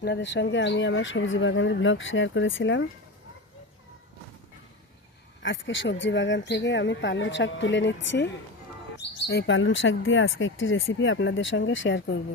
আপনাদের সঙ্গে আমি আমার সবজি বাগানের ব্লগ শেয়ার করেছিলাম। আজকে সবজি বাগান থেকে আমি পালং শাক তুলে নিচ্ছি। এই পালং শাক দিয়ে আজকে একটি রেসিপি আপনাদের সঙ্গে শেয়ার করব।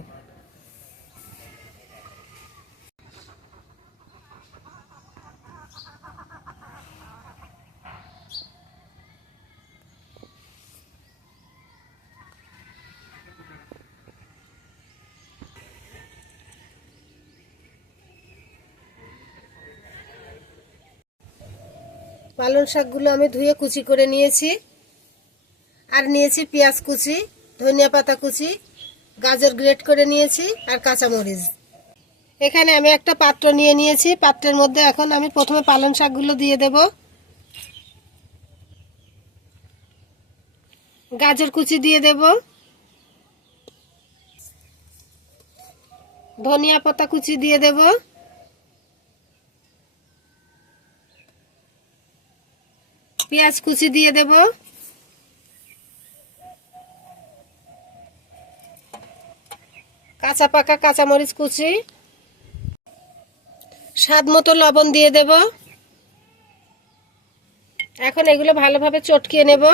পালং শাকগুলো আমি ধুয়ে কুচি করে নিয়েছি, আর নিয়েছি পেঁয়াজ কুচি, ধনিয়া পাতা কুচি, গাজর গ্রেট করে নিয়েছি আর কাঁচামরিচ। এখানে আমি একটা পাত্র নিয়ে নিয়েছি। পাত্রের মধ্যে এখন আমি প্রথমে পালং শাকগুলো দিয়ে দেব। গাজর কুচি দিয়ে দেব, ধনিয়া পাতা কুচি দিয়ে দেব, পেঁয়াজ কুচি দিয়ে দেব, কাঁচা পাকা কাঁচামরিচ কুচি, স্বাদ মতো লবণ দিয়ে দেব। এখন এগুলো ভালোভাবে চটকিয়ে নেব।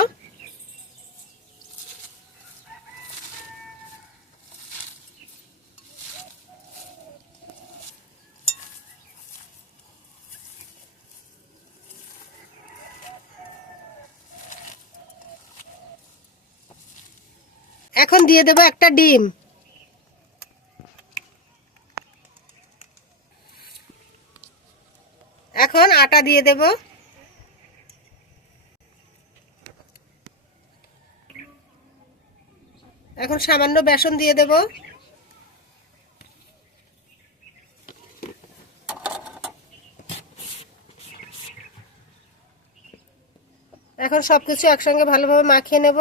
এখন দিয়ে দেব একটা ডিম। এখন আটা দিয়ে দেব। এখন সামান্য বেসন দিয়ে দেব। এখন সবকিছু একসঙ্গে ভালোভাবে মাখিয়ে নেব।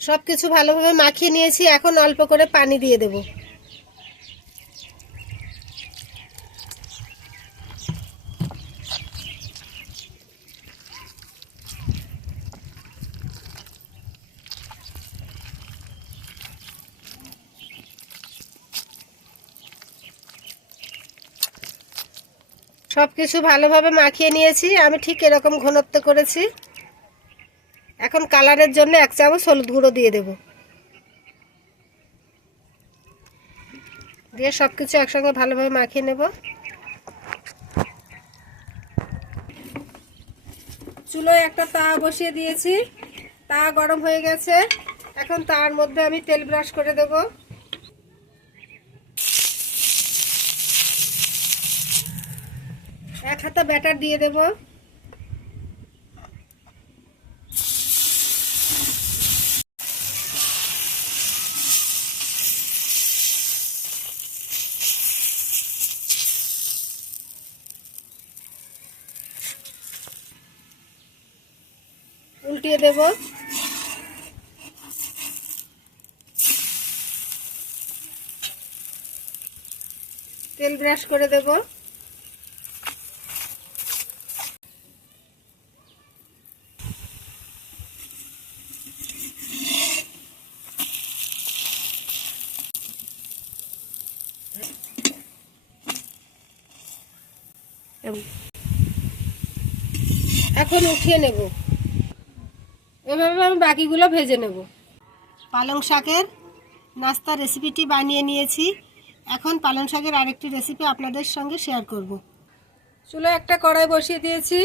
সবকিছু ভালোভাবে মাখিয়ে নিয়েছি। এখন অল্প করে পানি দিয়ে দেব। সবকিছু ভালোভাবে মাখিয়ে নিয়েছি। আমি ঠিক এরকম ঘনত্ব করেছি। এখন কালারের জন্য 1 চামচ হলুদ গুঁড়ো দিয়ে দেব। দিয়ে সবকিছু একসঙ্গে ভালোভাবে মাখিয়ে নেব। চুলোয় একটা তাওয়া বসিয়ে দিয়েছি। তাওয়া গরম হয়ে গেছে। এখন তার মধ্যে আমি তেল ব্রাশ করে দেব। এক হাতা ব্যাটার দিয়ে দেব। উল্টিয়ে দেব। তেল ব্রাশ করে দেব। এখন উঠিয়ে নেব। এভাবে আমি বাকিগুলো ভেজে নেব। পালং শাকের নাস্তা রেসিপিটি বানিয়ে নিয়েছি। এখন পালং শাকের আরেকটি রেসিপি আপনাদের সঙ্গে শেয়ার করব। চুলায় একটা কড়াই বসিয়ে দিয়েছি।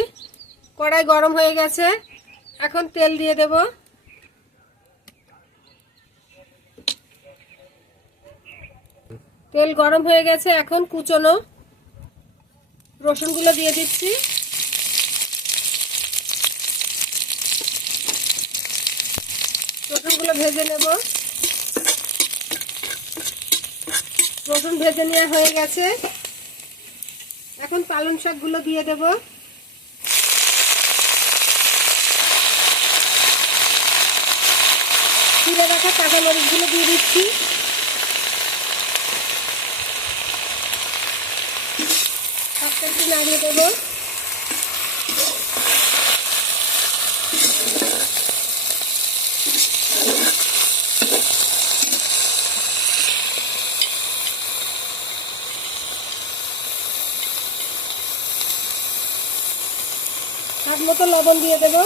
কড়াই গরম হয়ে গেছে। এখন তেল দিয়ে দেব। তেল গরম হয়ে গেছে। এখন কুচনো রসুনগুলো দিয়ে দিচ্ছি। রসুনগুলো ভেজে নেব। রসুন ভেজে নেওয়া হয়ে গেছে। এখন পালং শাকগুলো দিয়ে দেব। চিড়ে রাখা কাঁচামরিচগুলো দিয়ে দিচ্ছি। সবটা একটু নাড়িয়ে দেবো। হাত মতো লবণ দিয়ে দেবো।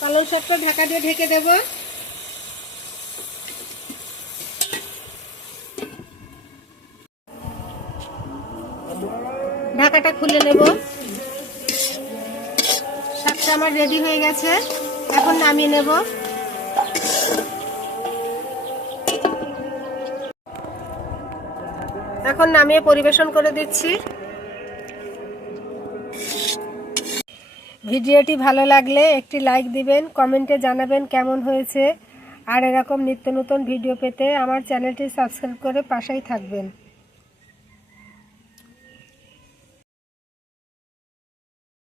পালং শাকটা ঢাকা দিয়ে ঢেকে দেবো। ঢাকাটা খুলে নেব। শাকটা আমার রেডি হয়ে গেছে, এখন নামিয়ে নেব। এখন নামিয়ে পরিবেশন করে দিচ্ছি। ভিডিওটি ভালো লাগলে একটি লাইক দিবেন, কমেন্টে জানাবেন কেমন হয়েছে। আর এরকম নিত্য নতুন ভিডিও পেতে আমার চ্যানেলটি সাবস্ক্রাইব করে পাশেই থাকবেন।